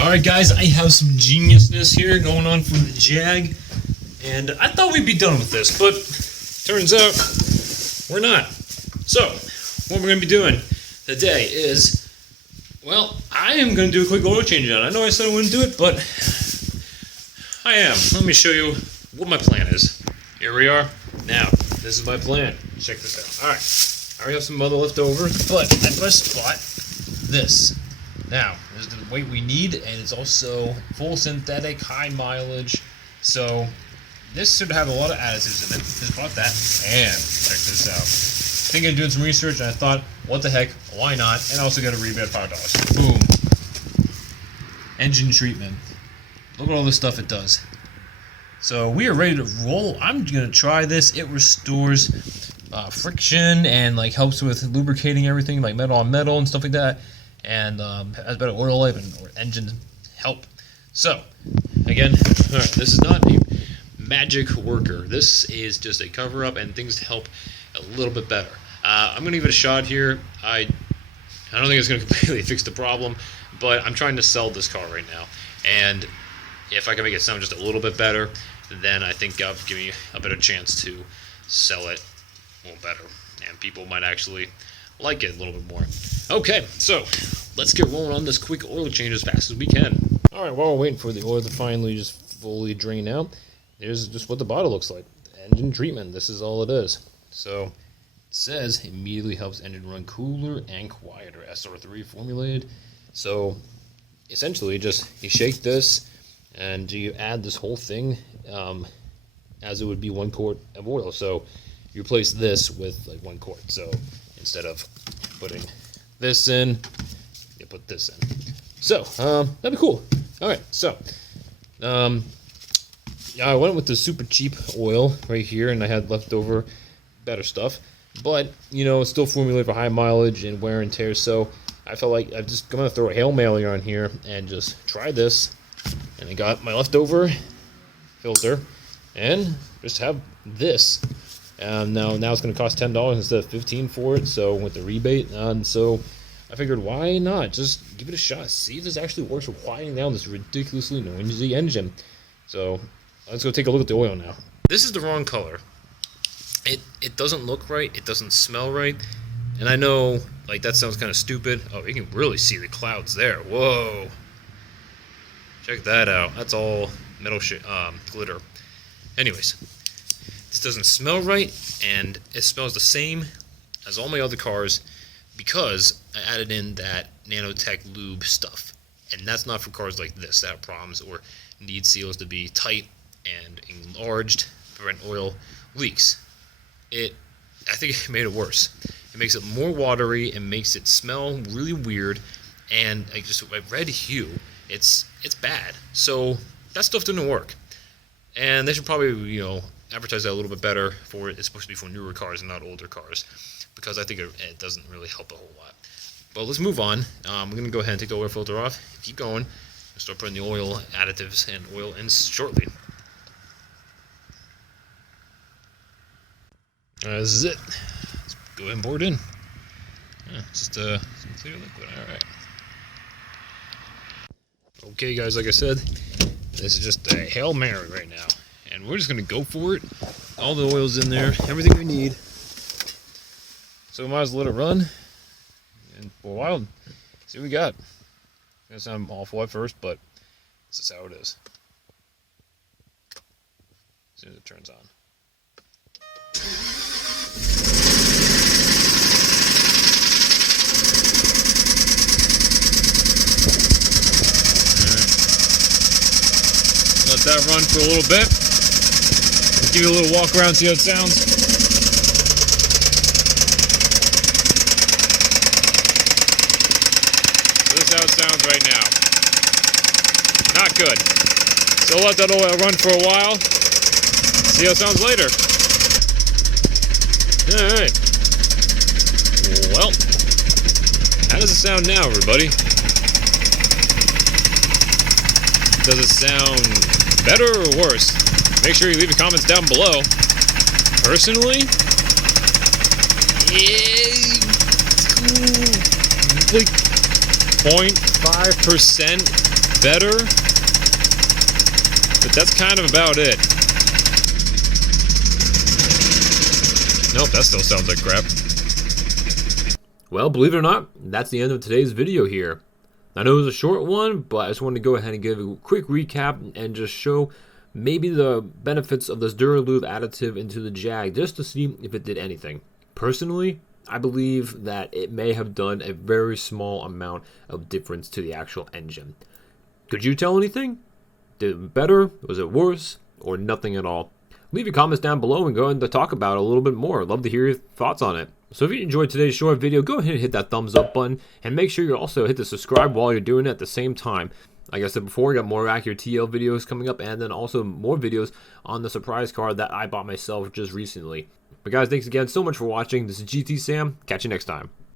Alright guys, I have some geniusness here going on for the Jag, and I thought we'd be done with this, but turns out we're not. So, what we're going to be doing today is, well, I am going to do a quick oil change on it. I know I said I wouldn't do it, but I am. Let me show you what my plan is. Here we are. Now, this is my plan. Check this out. Alright, I already have some other left over, but I must spot this. Now, this is the weight we need, and it's also full synthetic, high mileage, so this should have a lot of additives in it. Just bought that, and check this out. Thinking of doing some research, and I thought, what the heck, why not? And I also got a rebate of $5. Boom. Engine treatment. Look at all this stuff it does. So we are ready to roll. I'm gonna try this. It restores friction and like helps with lubricating everything, like metal on metal and stuff like that. And has better oil life and engine help. So, again, alright, this is not a magic worker. This is just a cover-up and things to help a little bit better. I'm going to give it a shot here. I don't think it's going to completely fix the problem, but I'm trying to sell this car right now. And if I can make it sound just a little bit better, then I think I'll give me a better chance to sell it a little better. And people might actually like it a little bit more. Okay, so let's get rolling on this quick oil change as fast as we can. Alright, while we're waiting for the oil to finally just fully drain out, here's just what the bottle looks like. Engine treatment, this is all it is. So, it says immediately helps engine run cooler and quieter, SR3 formulated. So, essentially just you shake this and you add this whole thing as it would be 1 quart of oil. So, you replace this with like 1 quart. So, instead of putting this in, you put this in. So, that'd be cool. Alright, so, yeah, I went with the super cheap oil right here, and I had leftover better stuff. But, you know, it's still formulated for high mileage and wear and tear, so I felt like I'm just going to throw a Hail Mary on here and just try this. And I got my leftover filter, and just have this. Now it's going to cost $10 instead of $15 for it, so with the rebate, and so I figured why not just give it a shot, see if this actually works for quieting down this ridiculously noisy engine. So let's go take a look at the oil now. This is the wrong color. It doesn't look right, it doesn't smell right, and I know like that sounds kind of stupid. Oh, you can really see the clouds there. Whoa, check that out. That's all metal glitter. Anyways, this doesn't smell right, and it smells the same as all my other cars because I added in that nanotech lube stuff. And that's not for cars like this that have problems or need seals to be tight and enlarged to prevent oil leaks. I think it made it worse. It makes it more watery and makes it smell really weird, and like just a red hue. It's bad. So that stuff didn't work. And they should probably, you know, advertise that a little bit better for it. It's supposed to be for newer cars and not older cars, because I think it doesn't really help a whole lot. But let's move on. I'm going to go ahead and take the oil filter off, keep going, and start putting the oil additives and oil in shortly. This is it. Let's go ahead and pour it in. Yeah, just some clear liquid. Alright. Okay guys, like I said, this is just a Hail Mary right now. And we're just going to go for it. All the oil's in there, everything we need. So we might as well let it run. And for a while, see what we got. It's going to sound awful at first, but this is how it is. As soon as it turns on. Alright. Let that run for a little bit. Give you a little walk around, see how it sounds. So this is how it sounds right now. Not good. So let that oil run for a while. See how it sounds later. Alright. Well, how does it sound now, everybody? Does it sound better or worse? Make sure you leave the comments down below. Personally, like 0.5% better, but that's kind of about it. Nope, that still sounds like crap. Well, believe it or not, that's the end of today's video here. I know it was a short one, but I just wanted to go ahead and give a quick recap and just show maybe the benefits of this Dura-Lube additive into the Jag, just to see if it did anything. Personally, I believe that it may have done a very small amount of difference to the actual engine. Could you tell anything? Did it better? Was it worse? Or nothing at all? Leave your comments down below and go ahead and talk about it a little bit more. I'd love to hear your thoughts on it. So if you enjoyed today's short video, go ahead and hit that thumbs up button, and make sure you also hit the subscribe while you're doing it at the same time. Like I said before, we got more accurate TL videos coming up, and then also more videos on the surprise car that I bought myself just recently. But guys, thanks again so much for watching. This is GTSam. Catch you next time.